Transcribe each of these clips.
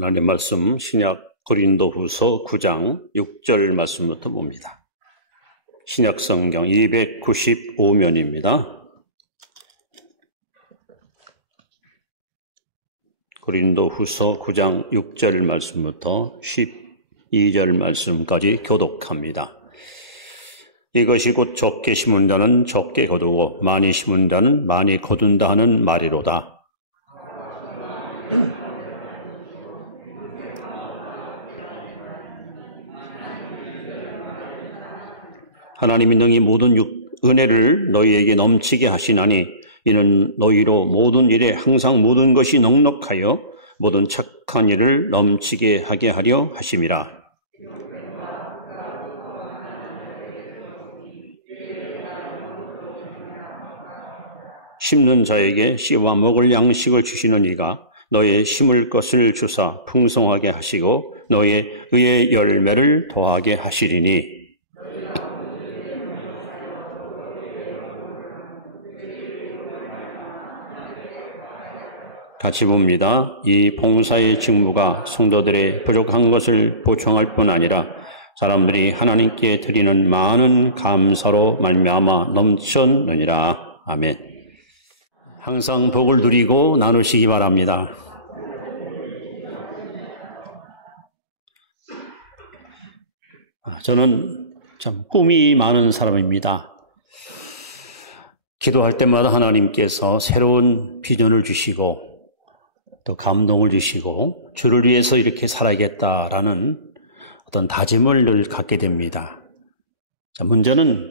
하나님 말씀 신약 고린도후서 9장 6절 말씀부터 봅니다. 신약 성경 295면입니다. 고린도후서 9장 6절 말씀부터 12절 말씀까지 교독합니다. 이것이 곧 적게 심은 자는 적게 거두고 많이 심은 자는 많이 거둔다 하는 말이로다. 하나님이 능히 모든 은혜를 너희에게 넘치게 하시나니 이는 너희로 모든 일에 항상 모든 것이 넉넉하여 모든 착한 일을 넘치게 하게 하려 하심이라. 심는 자에게 씨와 먹을 양식을 주시는 이가 너의 심을 것을 주사 풍성하게 하시고 너의 의의 열매를 더하게 하시리니 같이 봅니다. 이 봉사의 직무가 성도들의 부족한 것을 보충할 뿐 아니라 사람들이 하나님께 드리는 많은 감사로 말미암아 넘쳤느니라. 아멘. 항상 복을 누리고 나누시기 바랍니다. 저는 참 꿈이 많은 사람입니다. 기도할 때마다 하나님께서 새로운 비전을 주시고 또 감동을 주시고 주를 위해서 이렇게 살아야겠다라는 어떤 다짐을 늘 갖게 됩니다. 자, 문제는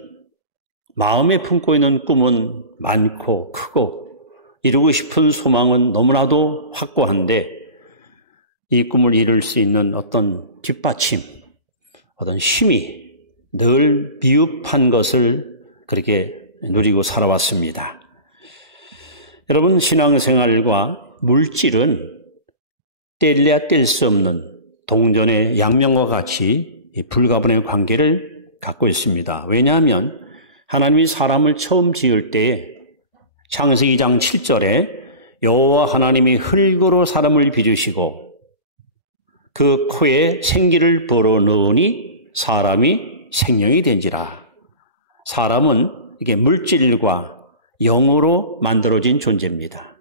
마음에 품고 있는 꿈은 많고 크고 이루고 싶은 소망은 너무나도 확고한데 이 꿈을 이룰 수 있는 어떤 뒷받침, 어떤 힘이 늘 미흡한 것을 그렇게 누리고 살아왔습니다. 여러분, 신앙생활과 물질은 뗄래야 뗄 수 없는 동전의 양면과 같이 불가분의 관계를 갖고 있습니다. 왜냐하면 하나님이 사람을 처음 지을 때에 창세기 2장 7절에 여호와 하나님이 흙으로 사람을 빚으시고 그 코에 생기를 불어넣으니 사람이 생명이 된지라. 사람은 이게 물질과 영으로 만들어진 존재입니다.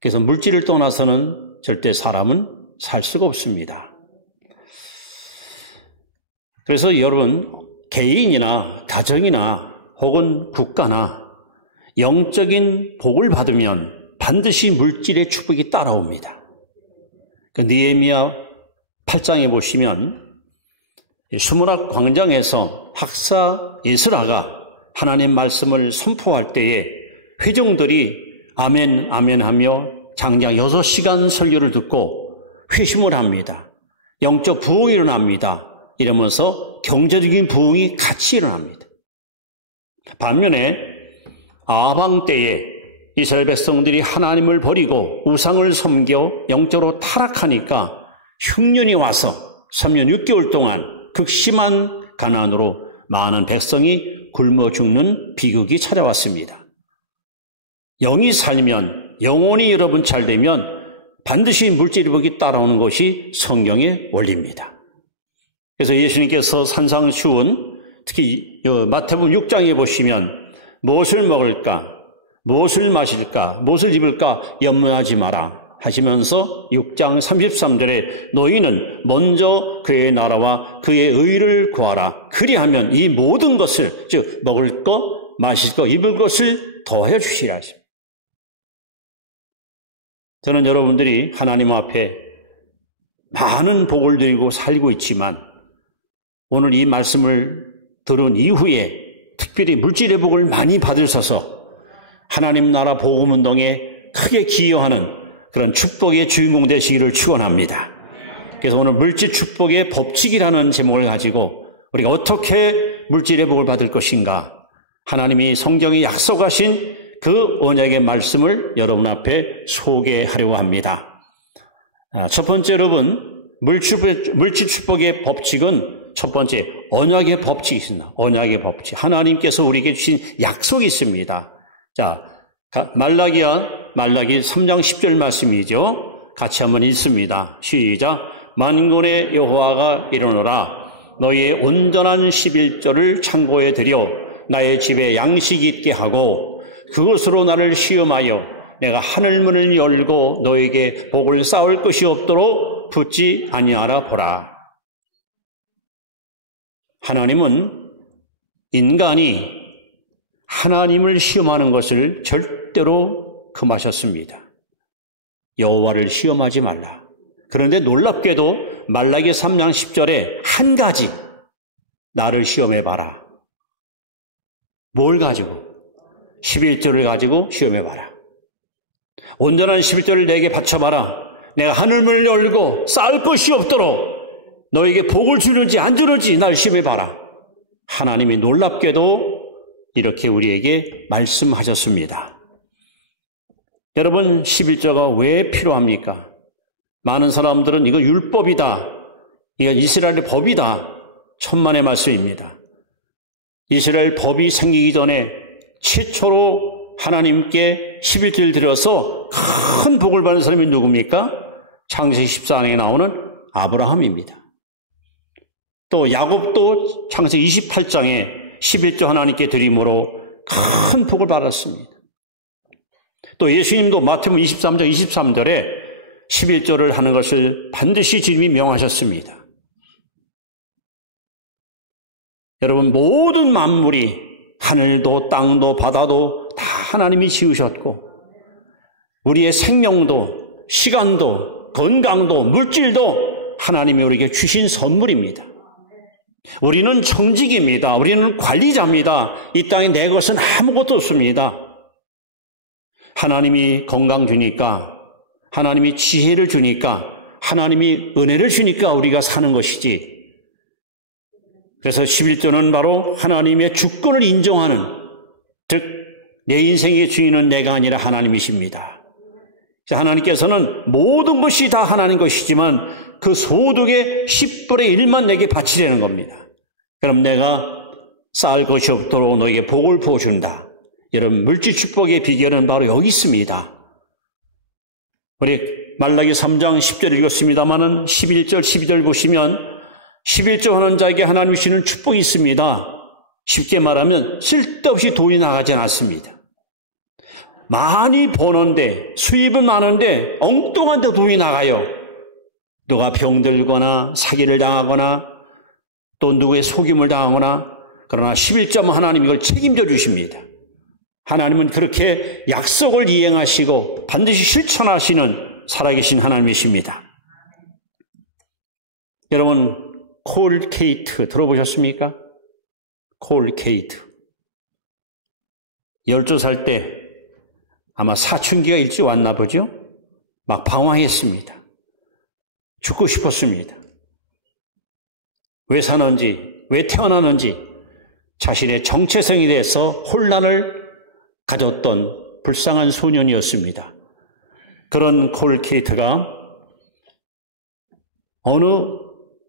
그래서 물질을 떠나서는 절대 사람은 살 수가 없습니다. 그래서 여러분, 개인이나 가정이나 혹은 국가나 영적인 복을 받으면 반드시 물질의 축복이 따라옵니다. 느헤미야 8장에 보시면 수문학 광장에서 학사 에스라가 하나님 말씀을 선포할 때에 회중들이 아멘 아멘 하며 장장 6시간 설교를 듣고 회심을 합니다. 영적 부흥이 일어납니다. 이러면서 경제적인 부흥이 같이 일어납니다. 반면에 아방 때에 이스라엘 백성들이 하나님을 버리고 우상을 섬겨 영적으로 타락하니까 흉년이 와서 3년 6개월 동안 극심한 가난으로 많은 백성이 굶어 죽는 비극이 찾아왔습니다. 영이 살면, 영혼이 여러분 잘 되면 반드시 물질의 복이 따라오는 것이 성경의 원리입니다. 그래서 예수님께서 산상수훈, 특히 마태복음 6장에 보시면 무엇을 먹을까, 무엇을 마실까, 무엇을 입을까 염려하지 마라 하시면서 6장 33절에 너희는 먼저 그의 나라와 그의 의를 구하라. 그리하면 이 모든 것을, 즉 먹을 것, 마실 것, 입을 것을 더해 주시라 하십니다. 저는 여러분들이 하나님 앞에 많은 복을 드리고 살고 있지만 오늘 이 말씀을 들은 이후에 특별히 물질의 복을 많이 받으셔서 하나님 나라 복음운동에 크게 기여하는 그런 축복의 주인공 되시기를 축원합니다. 그래서 오늘 물질 축복의 법칙이라는 제목을 가지고 우리가 어떻게 물질의 복을 받을 것인가, 하나님이 성경에 약속하신 그 언약의 말씀을 여러분 앞에 소개하려고 합니다. 첫 번째, 여러분, 물질 축복의 법칙은 첫 번째 언약의 법칙이 있습니다. 언약의 법칙. 하나님께서 우리에게 주신 약속이 있습니다. 자, 말라기 3장 10절 말씀이죠. 같이 한번 읽습니다. 시작. 만군의 여호와가 이르노라. 너희의 온전한 11조를 창고에 들여 나의 집에 양식이 있게 하고 그것으로 나를 시험하여 내가 하늘문을 열고 너에게 복을 쌓을 것이 없도록 붙지 아니하라 보라. 하나님은 인간이 하나님을 시험하는 것을 절대로 금하셨습니다. 여호와를 시험하지 말라. 그런데 놀랍게도 말라기 3장 10절에 한 가지 나를 시험해봐라. 뭘 가지고? 11조를 가지고 시험해봐라. 온전한 11조를 내게 바쳐봐라. 내가 하늘문을 열고 쌓을 것이 없도록 너에게 복을 주는지 안 주는지 날 시험해봐라. 하나님이 놀랍게도 이렇게 우리에게 말씀하셨습니다. 여러분, 11조가 왜 필요합니까? 많은 사람들은 이거 율법이다, 이거 이스라엘의 법이다, 천만의 말씀입니다. 이스라엘 법이 생기기 전에 최초로 하나님께 11조를 드려서 큰 복을 받는 사람이 누굽니까? 창세기 14장에 나오는 아브라함입니다. 또 야곱도 창세기 28장에 11조 하나님께 드림으로 큰 복을 받았습니다. 또 예수님도 마태복음 23장 23절에 11조를 하는 것을 반드시 주님이 명하셨습니다. 여러분, 모든 만물이 하늘도 땅도 바다도 다 하나님이 지으셨고 우리의 생명도 시간도 건강도 물질도 하나님이 우리에게 주신 선물입니다. 우리는 청직입니다. 우리는 관리자입니다. 이 땅에 내 것은 아무것도 없습니다. 하나님이 건강 주니까, 하나님이 지혜를 주니까, 하나님이 은혜를 주니까 우리가 사는 것이지. 그래서 11조는 바로 하나님의 주권을 인정하는, 즉 내 인생의 주인은 내가 아니라 하나님이십니다. 하나님께서는 모든 것이 다 하나님 것이지만 그 소득의 10분의 1만 내게 바치려는 겁니다. 그럼 내가 쌓을 것이 없도록 너에게 복을 부어준다. 여러분, 물질 축복의 비결은 바로 여기 있습니다. 우리 말라기 3장 10절 읽었습니다마는 11절, 12절 보시면 11조 하는 자에게 하나님이 주시는 축복이 있습니다. 쉽게 말하면 쓸데없이 돈이 나가지 않습니다. 많이 버는데, 수입은 많은데 엉뚱한 데 돈이 나가요. 누가 병들거나 사기를 당하거나 또 누구의 속임을 당하거나, 그러나 11조 하나님이 이걸 책임져 주십니다. 하나님은 그렇게 약속을 이행하시고 반드시 실천하시는 살아계신 하나님이십니다. 여러분, 콜 케이트 들어보셨습니까? 콜 케이트. 12살 때 아마 사춘기가 일찍 왔나 보죠? 막 방황했습니다. 죽고 싶었습니다. 왜 사는지, 왜 태어나는지 자신의 정체성에 대해서 혼란을 가졌던 불쌍한 소년이었습니다. 그런 콜 케이트가 어느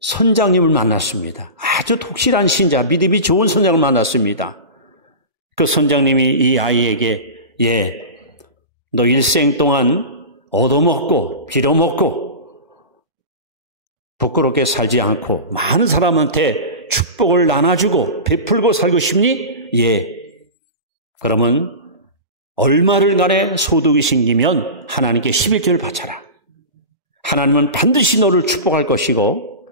선장님을 만났습니다. 아주 독실한 신자, 믿음이 좋은 선장을 만났습니다. 그 선장님이 이 아이에게 너 일생 동안 얻어먹고 빌어먹고 부끄럽게 살지 않고 많은 사람한테 축복을 나눠주고 베풀고 살고 싶니? 예. 그러면 얼마를 간에 소득이 생기면 하나님께 11조를 바쳐라. 하나님은 반드시 너를 축복할 것이고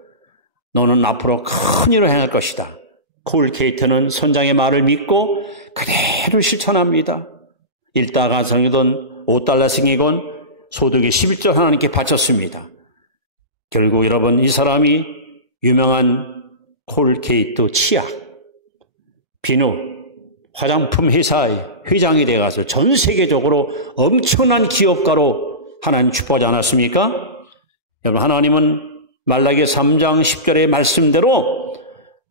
너는 앞으로 큰 일을 행할 것이다. 콜 케이트는 선장의 말을 믿고 그대로 실천합니다. 읽다가 생이든 $5 생이건 소득의 11조 하나님께 바쳤습니다. 결국 여러분, 이 사람이 유명한 콜 케이트 치약, 비누, 화장품 회사의 회장이 되어가서 전 세계적으로 엄청난 기업가로 하나님 축복하지 않았습니까? 여러분, 하나님은 말라기 3장 10절의 말씀대로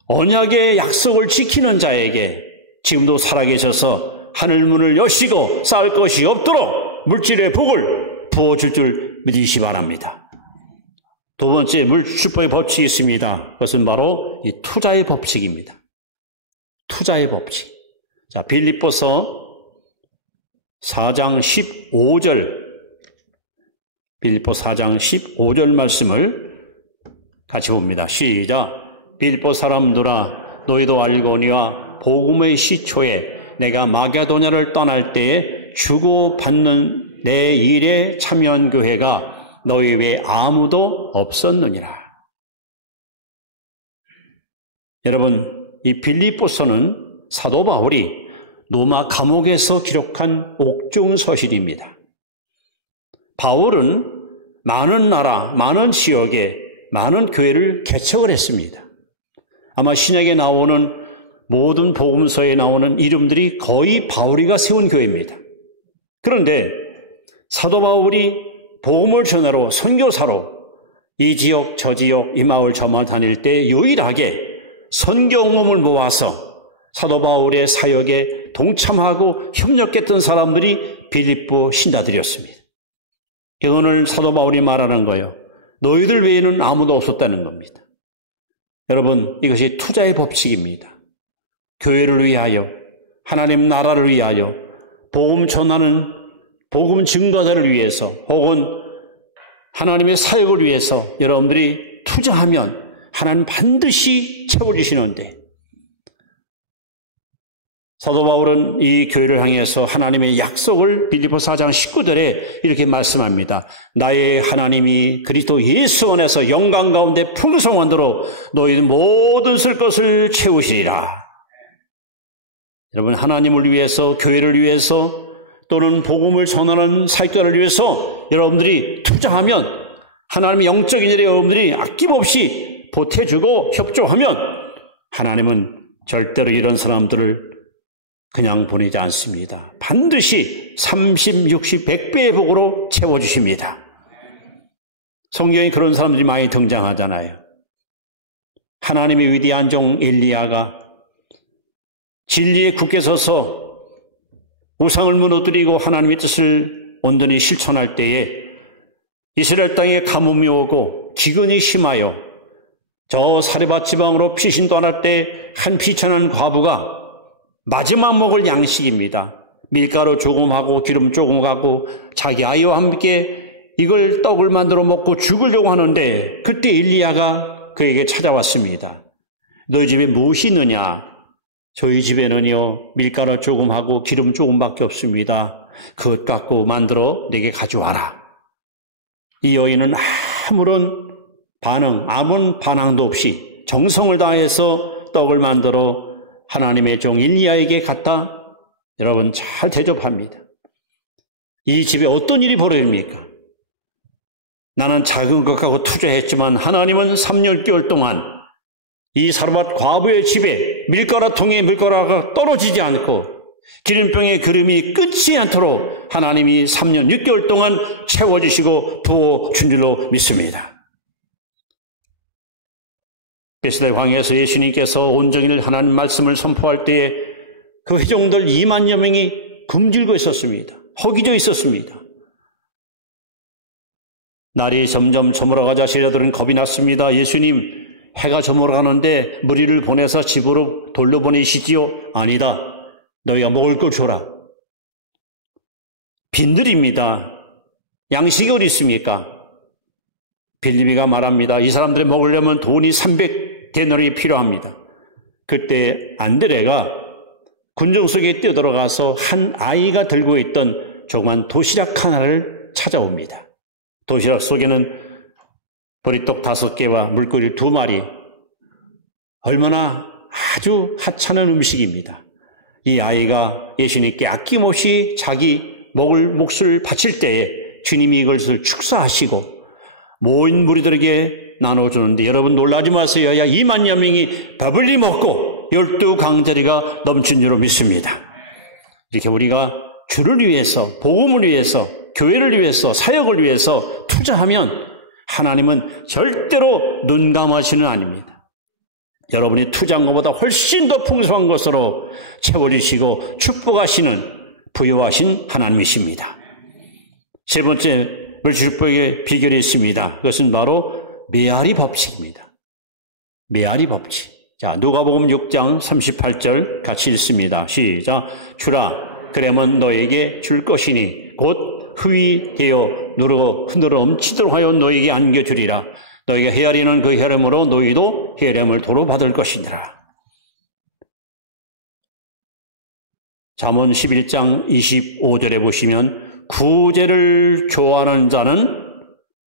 언약의 약속을 지키는 자에게 지금도 살아계셔서 하늘문을 여시고 쌓을 것이 없도록 물질의 복을 부어줄 줄 믿으시 바랍니다. 두 번째 물질축복의 법칙이 있습니다. 그것은 바로 이 투자의 법칙입니다. 투자의 법칙. 자, 빌립보서 4장 15절 빌립보 4장 15절 말씀을 같이 봅니다. 시작. 빌립보 사람들아 너희도 알거니와 복음의 시초에 내가 마게도냐를 떠날 때에 주고받는 내 일에 참여한 교회가 너희 외에 아무도 없었느니라. 여러분, 이 빌립보서는 사도 바울이 로마 감옥에서 기록한 옥중서실입니다. 바울은 많은 나라, 많은 지역에 많은 교회를 개척을 했습니다. 아마 신약에 나오는 모든 복음서에 나오는 이름들이 거의 바울이가 세운 교회입니다. 그런데 사도 바울이 복음을 전하러 선교사로 이 지역 저 지역 이 마을 저 마을 다닐 때 유일하게 선경험을 모아서 사도 바울의 사역에 동참하고 협력했던 사람들이 빌립보 신자들이었습니다. 오늘 사도 바울이 말하는 거예요. 너희들 외에는 아무도 없었다는 겁니다. 여러분, 이것이 투자의 법칙입니다. 교회를 위하여, 하나님 나라를 위하여, 복음 전하는 복음 증거자를 위해서 혹은 하나님의 사역을 위해서 여러분들이 투자하면 하나님 반드시 채워주시는데, 사도 바울은 이 교회를 향해서 하나님의 약속을 빌립보 4장 19절에 이렇게 말씀합니다. 나의 하나님이 그리스도 예수 안에서 영광 가운데 풍성한 대로 너희 모든 쓸 것을 채우시리라. 여러분, 하나님을 위해서, 교회를 위해서 또는 복음을 전하는 사역자를 위해서 여러분들이 투자하면 하나님의 영적인 일에 여러분들이 아낌없이 보태주고 협조하면 하나님은 절대로 이런 사람들을 그냥 보내지 않습니다. 반드시 30, 60, 100배의 복으로 채워주십니다. 성경에 그런 사람들이 많이 등장하잖아요. 하나님의 위대한 종 엘리야가 진리에 굳게 서서 우상을 무너뜨리고 하나님의 뜻을 온전히 실천할 때에 이스라엘 땅에 가뭄이 오고 기근이 심하여 저 사레밧 지방으로 피신도 안 할 때 한 비천한 과부가 마지막 먹을 양식입니다. 밀가루 조금 하고 기름 조금 하고 자기 아이와 함께 이걸 떡을 만들어 먹고 죽으려고 하는데 그때 엘리야가 그에게 찾아왔습니다. 너희 집에 무엇이 있느냐? 저희 집에는요 밀가루 조금 하고 기름 조금밖에 없습니다. 그것 갖고 만들어 내게 가져와라. 이 여인은 아무런 반항도 없이 정성을 다해서 떡을 만들어 하나님의 종 엘리야에게 갖다 여러분 잘 대접합니다. 이 집에 어떤 일이 벌어집니까? 나는 작은 것 갖고 투자했지만 하나님은 3년 6개월 동안 이 사르밧 과부의 집에 밀가루통에 밀가루가 떨어지지 않고 기름병에 기름이 끊지 않도록 하나님이 3년 6개월 동안 채워주시고 부어준 줄로 믿습니다. 베스다 광야에서 예수님께서 온종일 하나님 말씀을 선포할 때에 그 회종들 2만여 명이 굶주리고 있었습니다. 허기져 있었습니다. 날이 점점 저물어가자 제자들은 겁이 났습니다. 예수님, 해가 저물어가는데 무리를 보내서 집으로 돌려보내시지요? 아니다. 너희가 먹을 걸 줘라. 빈들입니다. 양식이 어디 있습니까? 빌립이가 말합니다. 이 사람들이 먹으려면 돈이 300데나리 필요합니다. 그때 안드레가 군중 속에 뛰어들어가서 한 아이가 들고 있던 조그만 도시락 하나를 찾아옵니다. 도시락 속에는 보리떡 5개와 물고기 2마리, 얼마나 아주 하찮은 음식입니다. 이 아이가 예수님께 아낌없이 자기 먹을 몫을 바칠 때에 주님이 이것을 축사하시고 모인 무리들에게 나눠주는데 여러분 놀라지 마세요. 야 2만여 명이 배불리 먹고 12강짜리가 넘친 줄로 믿습니다. 이렇게 우리가 주를 위해서, 복음을 위해서, 교회를 위해서, 사역을 위해서 투자하면 하나님은 절대로 눈 감아시는 아닙니다. 여러분이 투자한 것보다 훨씬 더 풍성한 것으로 채워주시고 축복하시는 부여하신 하나님이십니다. 세 번째 물질축복의 비결이 있습니다. 그것은 바로 메아리 법칙입니다. 메아리 법칙. 자, 누가복음 6장 38절 같이 읽습니다. 시작. 주라, 그러면 너에게 줄 것이니 곧 흙이 되어 누르고 흔들어 넘치도록 하여 너에게 안겨주리라. 너에게 헤아리는 그 혈음으로 너희도 헤아림을 도로 받을 것이니라. 잠언 11장 25절에 보시면 구제를 좋아하는 자는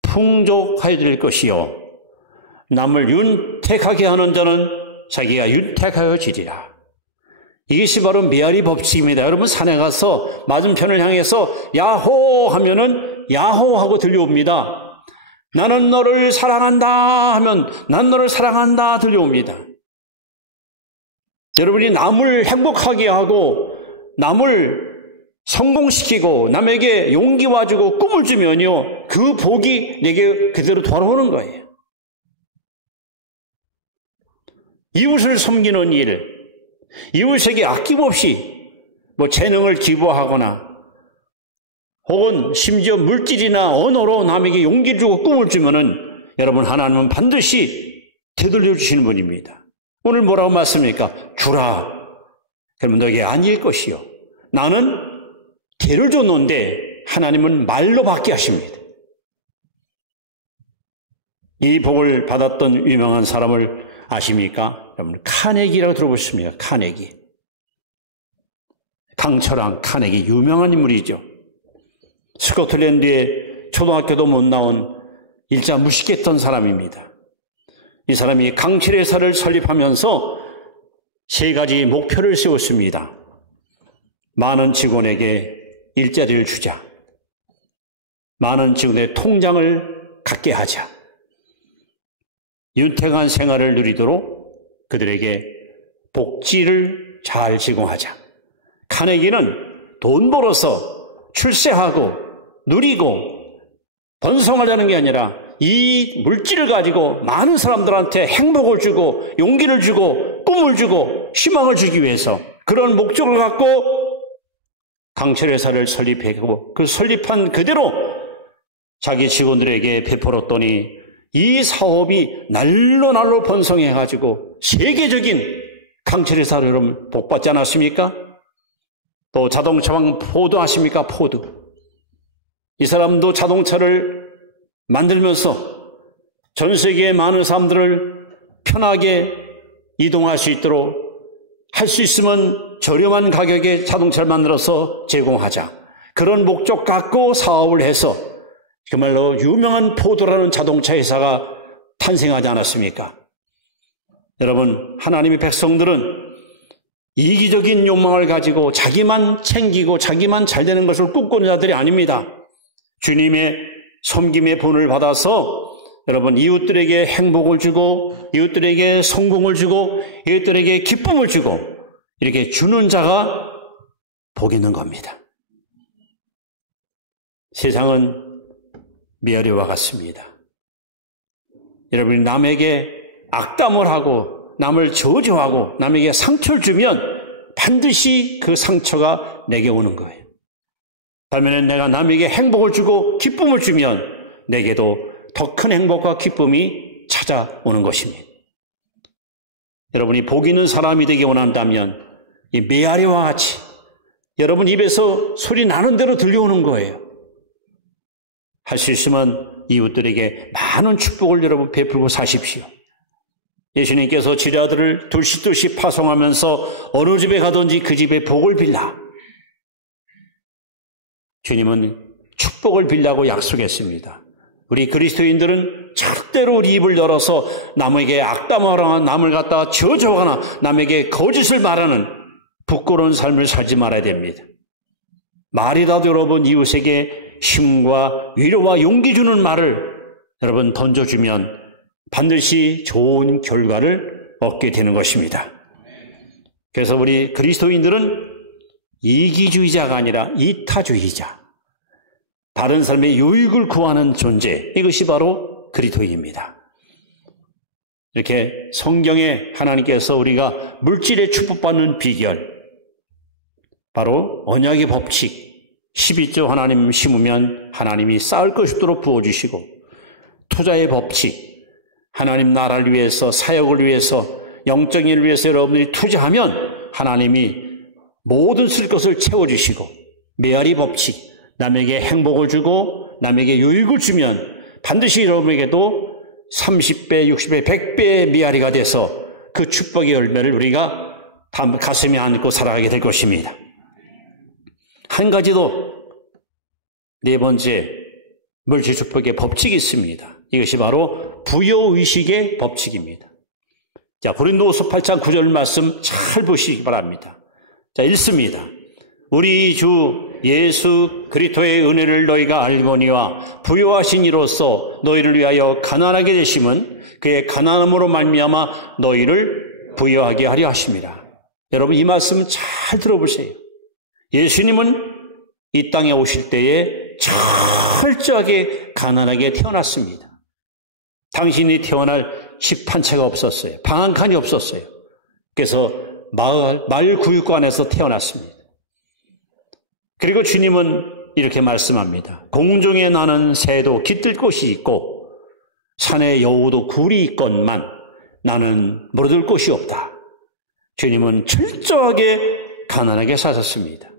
풍족하게 될 것이요 남을 윤택하게 하는 자는 자기가 윤택하여지리라. 이것이 바로 메아리 법칙입니다. 여러분 산에 가서 맞은편을 향해서 야호 하면은 야호 하고 들려옵니다. 나는 너를 사랑한다 하면 난 너를 사랑한다 들려옵니다. 여러분이 남을 행복하게 하고 남을 성공시키고 남에게 용기와 주고 꿈을 주면요 그 복이 내게 그대로 돌아오는 거예요. 이웃을 섬기는 일, 이웃에게 아낌없이 재능을 기부하거나 혹은 심지어 물질이나 언어로 남에게 용기를 주고 꿈을 주면은 여러분 하나님은 반드시 되돌려 주시는 분입니다. 오늘 뭐라고 말씀입니까? 주라. 그러면 너에게 아닐 것이요. 나는 대를 줬는데 하나님은 말로 받게 하십니다. 이 복을 받았던 유명한 사람을 아십니까? 여러분 카네기라고 들어보셨습니까? 카네기. 강철왕 카네기 유명한 인물이죠. 스코틀랜드에 초등학교도 못 나온 일자 무식했던 사람입니다. 이 사람이 강철회사를 설립하면서 세 가지 목표를 세웠습니다. 많은 직원에게 일자리를 주자. 많은 직원의 통장을 갖게 하자. 윤택한 생활을 누리도록 그들에게 복지를 잘 제공하자. 카네기는 돈 벌어서 출세하고 누리고 번성하자는 게 아니라 이 물질을 가지고 많은 사람들한테 행복을 주고 용기를 주고 꿈을 주고 희망을 주기 위해서 그런 목적을 갖고 강철회사를 설립했고 그 설립한 그대로 자기 직원들에게 베풀었더니 이 사업이 날로 번성해가지고 세계적인 강철회사를 여러분 복받지 않았습니까? 또 자동차왕 포드 아십니까? 포드. 이 사람도 자동차를 만들면서 전 세계의 많은 사람들을 편하게 이동할 수 있도록 할 수 있으면 저렴한 가격에 자동차를 만들어서 제공하자. 그런 목적 갖고 사업을 해서 정말로 유명한 포드라는 자동차 회사가 탄생하지 않았습니까? 여러분, 하나님의 백성들은 이기적인 욕망을 가지고 자기만 챙기고 자기만 잘 되는 것을 꿈꾸는 자들이 아닙니다. 주님의 섬김의 본을 받아서 여러분 이웃들에게 행복을 주고 이웃들에게 성공을 주고 이웃들에게 기쁨을 주고 이렇게 주는 자가 복 있는 겁니다. 세상은 메아리와 같습니다. 여러분이 남에게 악담을 하고 남을 저주하고 남에게 상처를 주면 반드시 그 상처가 내게 오는 거예요. 반면에 내가 남에게 행복을 주고 기쁨을 주면 내게도 더 큰 행복과 기쁨이 찾아오는 것입니다. 여러분이 복 있는 사람이 되기 원한다면 이 메아리와 같이 여러분 입에서 소리 나는 대로 들려오는 거예요. 할 수 있으면 이웃들에게 많은 축복을 여러분 베풀고 사십시오. 예수님께서 지뢰아들을 둘씩 파송하면서 어느 집에 가든지 그 집에 복을 빌라. 주님은 축복을 빌라고 약속했습니다. 우리 그리스도인들은 절대로 우리 입을 열어서 남에게 악담하거나 남을 갖다가 저주하거나 남에게 거짓을 말하는 부끄러운 삶을 살지 말아야 됩니다. 말이라도 여러분 이웃에게 힘과 위로와 용기 주는 말을 여러분 던져주면 반드시 좋은 결과를 얻게 되는 것입니다. 그래서 우리 그리스도인들은 이기주의자가 아니라 이타주의자, 다른 삶의 유익을 구하는 존재, 이것이 바로 그리스도인입니다. 이렇게 성경에 하나님께서 우리가 물질에 축복받는 비결, 바로 언약의 법칙, 12조 하나님 심으면 하나님이 쌓을 것이도록 부어주시고, 투자의 법칙, 하나님 나라를 위해서, 사역을 위해서, 영적인 일을 위해서 여러분들이 투자하면 하나님이 모든 쓸 것을 채워주시고, 메아리 법칙, 남에게 행복을 주고 남에게 유익을 주면 반드시 여러분에게도 30배, 60배, 100배의 미아리가 돼서 그 축복의 열매를 우리가 가슴에 안고 살아가게 될 것입니다. 한 가지 더, 네 번째 물질 축복의 법칙이 있습니다. 이것이 바로 부여의식의 법칙입니다. 자, 고린도후서 8장 9절 말씀 잘 보시기 바랍니다. 자, 읽습니다. 우리 주 예수 그리스도의 은혜를 너희가 알거니와 부요하신 이로써 너희를 위하여 가난하게 되심은 그의 가난함으로 말미암아 너희를 부요하게 하려 하심이라. 여러분, 이 말씀 잘 들어보세요. 예수님은 이 땅에 오실 때에 철저하게 가난하게 태어났습니다. 당신이 태어날 집 한 채가 없었어요. 방 한 칸이 없었어요. 그래서 마을 구육관에서 태어났습니다. 그리고 주님은 이렇게 말씀합니다. 공중에 나는 새도 깃들 곳이 있고 산에 여우도 굴이 있건만 나는 물어둘 곳이 없다. 주님은 철저하게 가난하게 사셨습니다.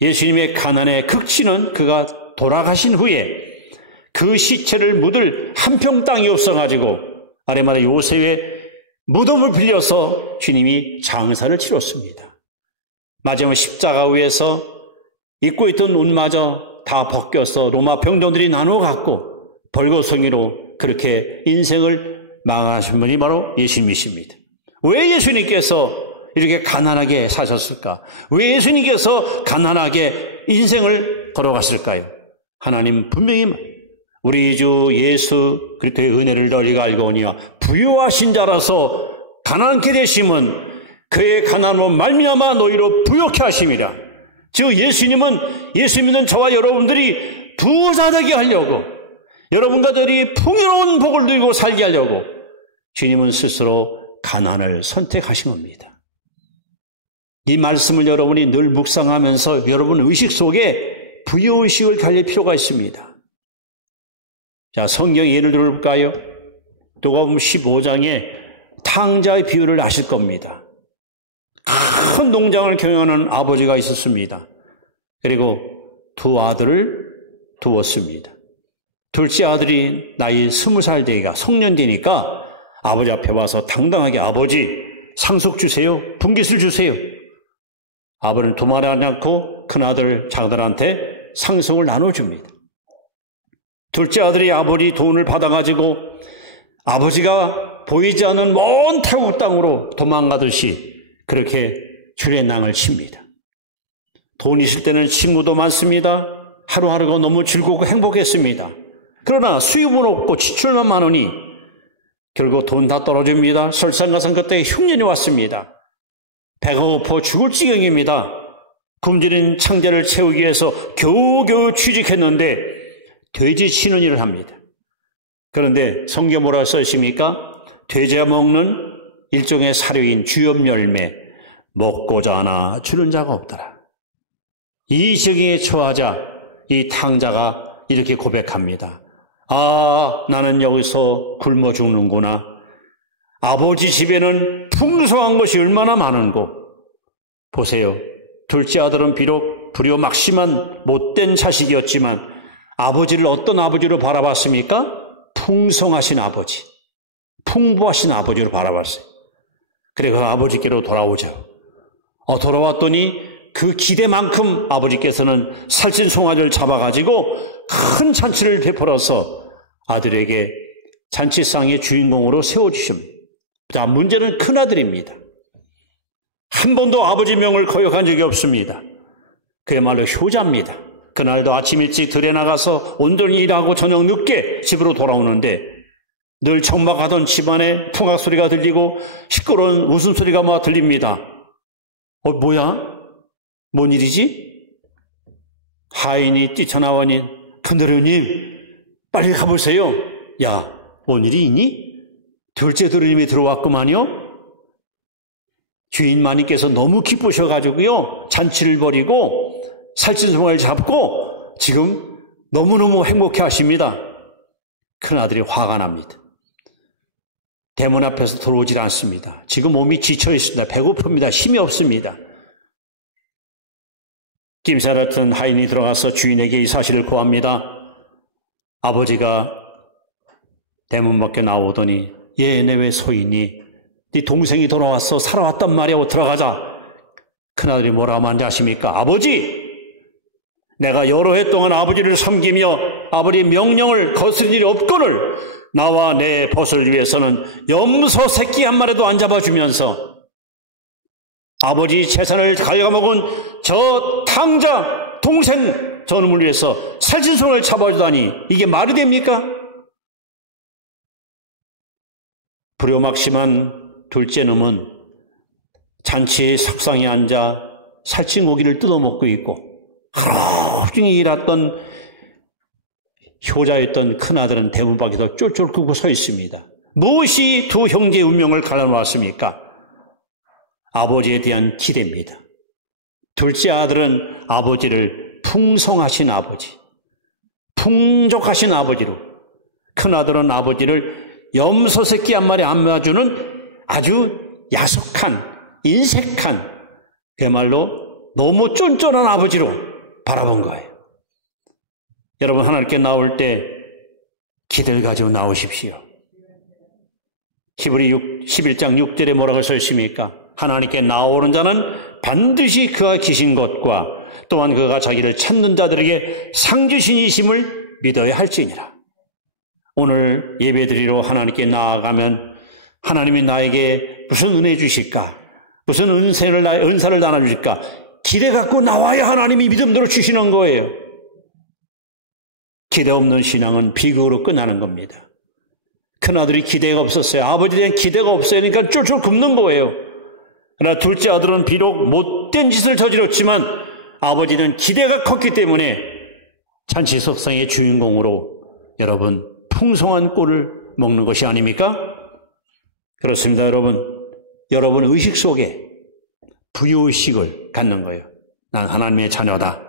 예수님의 가난의 극치는 그가 돌아가신 후에 그 시체를 묻을 한 평 땅이 없어가지고 아리마다 요셉의 무덤을 빌려서 주님이 장사를 치렀습니다. 마지막 십자가 위에서 입고 있던 옷마저 다 벗겨서 로마 병정들이 나눠 갖고 벌거숭이로 그렇게 인생을 망하신 분이 바로 예수님이십니다. 왜 예수님께서 이렇게 가난하게 사셨을까? 왜 예수님께서 가난하게 인생을 걸어갔을까요? 하나님 분명히 우리 주 예수 그리스도의 은혜를 너희가 알거니와 부유하신 자라서 가난케 되심은 그의 가난으로 말미암아 너희로 부욕케 하심이라. 즉 예수님은 예수 믿는 저와 여러분들이 부자 되게 하려고, 여러분과 저희 풍요로운 복을 누리고 살게 하려고 주님은 스스로 가난을 선택하신 겁니다. 이 말씀을 여러분이 늘 묵상하면서 여러분 의식 속에 부여의식을 가질 필요가 있습니다. 자, 성경 예를 들어볼까요? 누가복음 15장에 탕자의 비유를 아실 겁니다. 큰 농장을 경영하는 아버지가 있었습니다. 그리고 두 아들을 두었습니다. 둘째 아들이 나이 20살 되기가 성년 되니까 아버지 앞에 와서 당당하게 아버지 상속 주세요. 분깃을 주세요. 아버지는 도말하지 않고 큰아들 장들한테 상속을 나눠줍니다. 둘째 아들이 아버지 돈을 받아가지고 아버지가 보이지 않는 먼 태국 땅으로 도망가듯이 그렇게 주례낭을 칩니다. 돈 있을 때는 친구도 많습니다. 하루하루가 너무 즐겁고 행복했습니다. 그러나 수입은 없고 지출만 많으니 결국 돈 다 떨어집니다. 설상가상 그때 흉년이 왔습니다. 배가 고파 죽을 지경입니다. 굶주린 창자를 채우기 위해서 겨우겨우 취직했는데 돼지 치는 일을 합니다. 그런데 성경 뭐라고 써 있습니까? 돼지가 먹는 일종의 사료인 주엽 열매 먹고자 하나 주는 자가 없더라. 이 지경에 처하자 이 탕자가 이렇게 고백합니다. 아, 나는 여기서 굶어 죽는구나. 아버지 집에는 풍성한 것이 얼마나 많은고. 보세요. 둘째 아들은 비록 불효막심한 못된 자식이었지만 아버지를 어떤 아버지로 바라봤습니까? 풍성하신 아버지, 풍부하신 아버지로 바라봤어요. 그래서 아버지께로 돌아오죠. 돌아왔더니 그 기대만큼 아버지께서는 살찐 송아지를 잡아가지고 큰 잔치를 베풀어서 아들에게 잔치상의 주인공으로 세워주십니다. 자, 문제는 큰아들입니다. 한 번도 아버지 명을 거역한 적이 없습니다. 그야말로 효자입니다. 그날도 아침 일찍 들에 나가서 온전히 일하고 저녁 늦게 집으로 돌아오는데 늘 적막하던 집안에 풍악 소리가 들리고 시끄러운 웃음소리가 막 들립니다. 뭐야? 뭔 일이지? 하인이 뛰쳐나오니 분들님 빨리 가보세요. 야, 뭔 일이 있니? 둘째 들으님이 들어왔구만요. 주인 마님께서 너무 기쁘셔가지고요 잔치를 벌이고 살찐 송아지를 잡고 지금 너무너무 행복해 하십니다. 큰아들이 화가 납니다. 대문 앞에서 들어오질 않습니다. 지금 몸이 지쳐 있습니다. 배고픕니다. 힘이 없습니다. 낌새 같은 하인이 들어가서 주인에게 이 사실을 고합니다. 아버지가 대문 밖에 나오더니 얘네 왜 서 있니? 네 동생이 돌아왔어. 살아왔단 말이야. 하고 들어가자. 큰아들이 뭐라 하는지 아십니까? 아버지! 내가 여러 해 동안 아버지를 섬기며 아버지의 명령을 거스릴 일이 없거늘 나와 내 벗을 위해서는 염소 새끼 한 마리도 안 잡아주면서 아버지 재산을 갉아먹은 저 탕자 동생 저놈을 위해서 살찐손을 잡아주다니 이게 말이 됩니까? 불효막심한 둘째 놈은 잔치의 석상에 앉아 살찐 고기를 뜯어먹고 있고 하루 종일 일했던 효자였던 큰아들은 대문 밖에서 쫄쫄 끄고 서 있습니다. 무엇이 두 형제의 운명을 갈라놓았습니까? 아버지에 대한 기대입니다. 둘째 아들은 아버지를 풍성하신 아버지, 풍족하신 아버지로, 큰아들은 아버지를 염소 새끼 한 마리 안 맞주는 아주 야속한, 인색한, 그야말로 너무 쫀쫀한 아버지로 바라본 거예요. 여러분, 하나님께 나올 때 기대를 가지고 나오십시오. 히브리 11장 6절에 뭐라고 써 있습니까? 하나님께 나오는 자는 반드시 그가 계신 것과 또한 그가 자기를 찾는 자들에게 상 주신 이심을 믿어야 할지니라. 오늘 예배드리러 하나님께 나아가면 하나님이 나에게 무슨 은혜 주실까? 무슨 은사를 나눠주실까? 기대 갖고 나와야 하나님이 믿음대로 주시는 거예요. 기대 없는 신앙은 비극으로 끝나는 겁니다. 큰아들이 기대가 없었어요. 아버지에 대한 기대가 없어요. 그러니까 쫄쫄 굶는 거예요. 그러나 둘째 아들은 비록 못된 짓을 저질렀지만 아버지는 기대가 컸기 때문에 잔치 석상의 주인공으로 여러분 풍성한 꼴을 먹는 것이 아닙니까? 그렇습니다. 여러분 의식 속에 부유의식을 갖는 거예요. 난 하나님의 자녀다.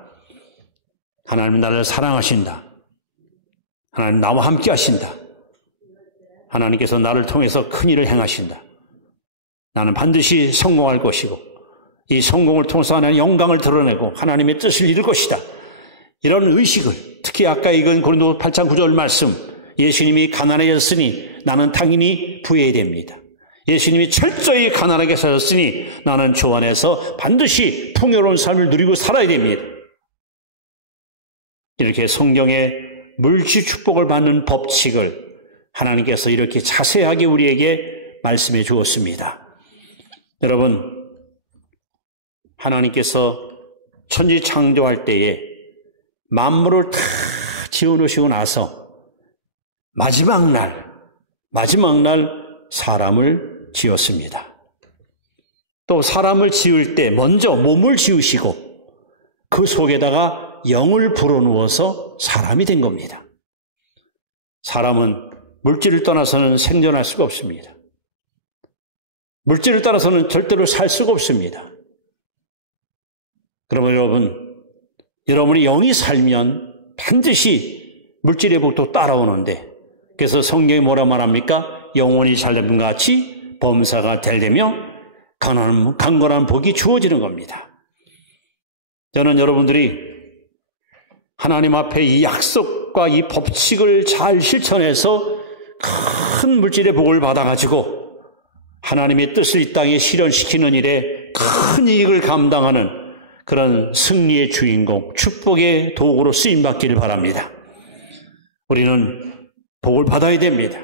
하나님은 나를 사랑하신다. 하나님 나와 함께 하신다. 하나님께서 나를 통해서 큰 일을 행하신다. 나는 반드시 성공할 것이고 이 성공을 통해서 하나님의 영광을 드러내고 하나님의 뜻을 이룰 것이다. 이런 의식을, 특히 아까 읽은 고린도 8장 9절 말씀, 예수님이 가난해졌으니 나는 당연히 부해야 됩니다. 예수님이 철저히 가난하게 사셨으니 나는 주 안에서 반드시 풍요로운 삶을 누리고 살아야 됩니다. 이렇게 성경의 물질 축복을 받는 법칙을 하나님께서 이렇게 자세하게 우리에게 말씀해 주었습니다. 여러분, 하나님께서 천지 창조할 때에 만물을 다 지어놓으시고 나서 마지막 날 사람을 지었습니다. 또 사람을 지을 때 먼저 몸을 지으시고 그 속에다가 영을 불어넣어서 사람이 된 겁니다. 사람은 물질을 떠나서는 생존할 수가 없습니다. 물질을 따라서는 절대로 살 수가 없습니다. 그러면 여러분이 영이 살면 반드시 물질의 복도 따라오는데, 그래서 성경이 뭐라 말합니까? 영혼이 살림과 같이 범사가 되려며 강건한 복이 주어지는 겁니다. 저는 여러분들이 하나님 앞에 이 약속과 이 법칙을 잘 실천해서 큰 물질의 복을 받아가지고 하나님의 뜻을 이 땅에 실현시키는 일에 큰 이익을 감당하는 그런 승리의 주인공, 축복의 도구로 쓰임받기를 바랍니다. 우리는 복을 받아야 됩니다.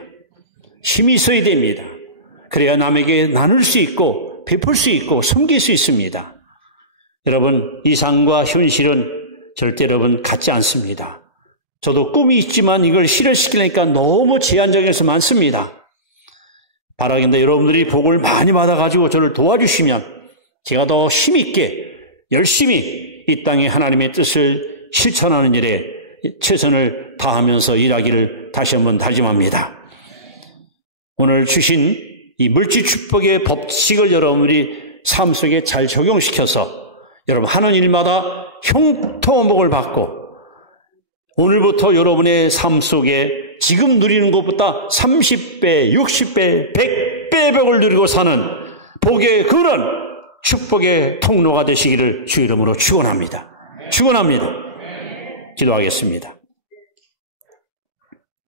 힘이 있어야 됩니다. 그래야 남에게 나눌 수 있고 베풀 수 있고 섬길 수 있습니다. 여러분, 이상과 현실은 절대 여러분 같지 않습니다. 저도 꿈이 있지만 이걸 실현시키려니까 너무 제한적에서 많습니다. 바라겠는데 여러분들이 복을 많이 받아가지고 저를 도와주시면 제가 더 힘있게 열심히 이 땅에 하나님의 뜻을 실천하는 일에 최선을 다하면서 일하기를 다시 한번 다짐합니다. 오늘 주신 이 물질 축복의 법칙을 여러분들이 삶 속에 잘 적용시켜서 여러분 하는 일마다 형통한 복을 받고 오늘부터 여러분의 삶 속에 지금 누리는 것보다 30배, 60배, 100배 복을 누리고 사는 복의 그런 축복의 통로가 되시기를 주 이름으로 축원합니다. 축원합니다. 기도하겠습니다.